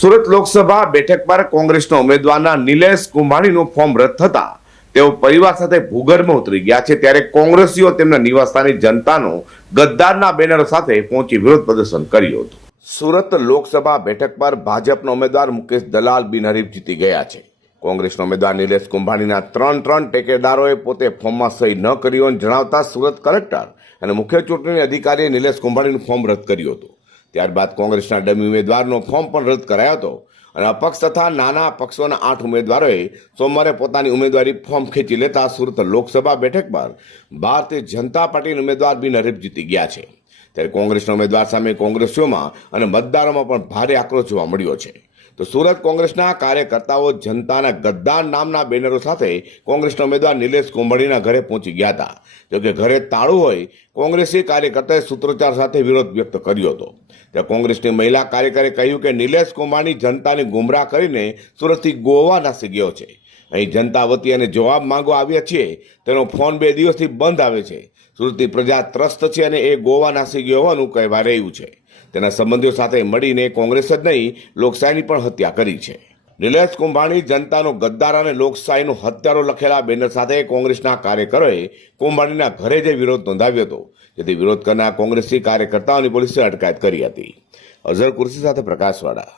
સુરત લોકસભા બેઠક પર કોંગ્રેસના ઉમેદવારના નિલેશ કુંભાણીનું ફોર્મ રદ થતા તેઓ પરિવાર સાથે ભૂગર્ભમાં ઉતરી ગયા છે. ત્યારે કોંગ્રેસીઓ તેમના નિવાસસ્થાને જનતાનો ગદ્દારના બેનર સાથે પહોંચી વિરોધ પ્રદર્શન કર્યું હતું. સુરત લોકસભા બેઠક પર ભાજપના ઉમેદવાર મુકેશ દલાલ બિનહરીફ જીતી ગયા છે. કોંગ્રેસના ઉમેદવાર નિલેશ કુંભાણીના ત્રણ ત્રણ ટેકેદારોએ પોતે ફોર્મમાં સહી ન કરી હોવાનું જણાવતા સુરત કલેક્ટર અને મુખ્ય ચૂંટણી અધિકારીએ નિલેશ કુંભાણીનું ફોર્મ રદ કર્યું હતું. ત્યારબાદ કોંગ્રેસના ડમી ઉમેદવારનો ફોર્મ પણ રદ કરાયો હતો. અને અપક્ષ તથા નાના પક્ષોના આઠ ઉમેદવારોએ સોમવારે પોતાની ઉમેદવારી ફોર્મ ખેંચી લેતા સુરત લોકસભા બેઠક પર ભારતીય જનતા પાર્ટીના ઉમેદવાર બિનહરીફ જીતી ગયા છે. ત્યારે કોંગ્રેસના ઉમેદવાર સામે કોંગ્રેસીઓમાં અને મતદારોમાં પણ ભારે આક્રોશ જોવા મળ્યો છે. તો સુરત કોંગ્રેસના કાર્યકર્તાઓ જનતાના ગદ્દાર નામના બેનરો સાથે કોંગ્રેસના ઉમેદવાર નિલેશ કુંભળીના ઘરે પહોંચી ગયા હતા. જોકે ઘરે તાળું હોય, કોંગ્રેસી કાર્યકર્તાએ સૂત્રોચ્ચાર સાથે વિરોધ વ્યક્ત કર્યો હતો. ત્યાં કોંગ્રેસની મહિલા કાર્યકરે કહ્યું કે નિલેશ કુંભાણી જનતાને ગુમરાહ કરીને સુરતથી ગોવા નાસી ગયો છે. અહીં જનતા વતી અને જવાબ માંગવા આવ્યા છીએ, તેનો ફોન બે દિવસથી બંધ આવે છે. સુરતની પ્રજા ત્રસ્ત છે અને એ ગોવા નાસી ગયો હોવાનું કહેવા રહ્યું છે. તેના સંબંધીઓ સાથે મળીને કોંગ્રેસ જ નહીં, લોકશાહીની પણ હત્યા કરી છે. નિલેશ કુંભાણી જનતાનો ગદ્દાર અને લોકશાહીનો હત્યારો લખેલા બેનર સાથે કોંગ્રેસના કાર્યકરોએ કુંભાણીના ઘરે જઈ વિરોધ નોંધાવ્યો હતો, જેથી વિરોધ કરનાર કોંગ્રેસી કાર્યકર્તાઓની પોલીસે અટકાયત કરી હતી. અઝર કુર્સી સાથે પ્રકાશવાળા.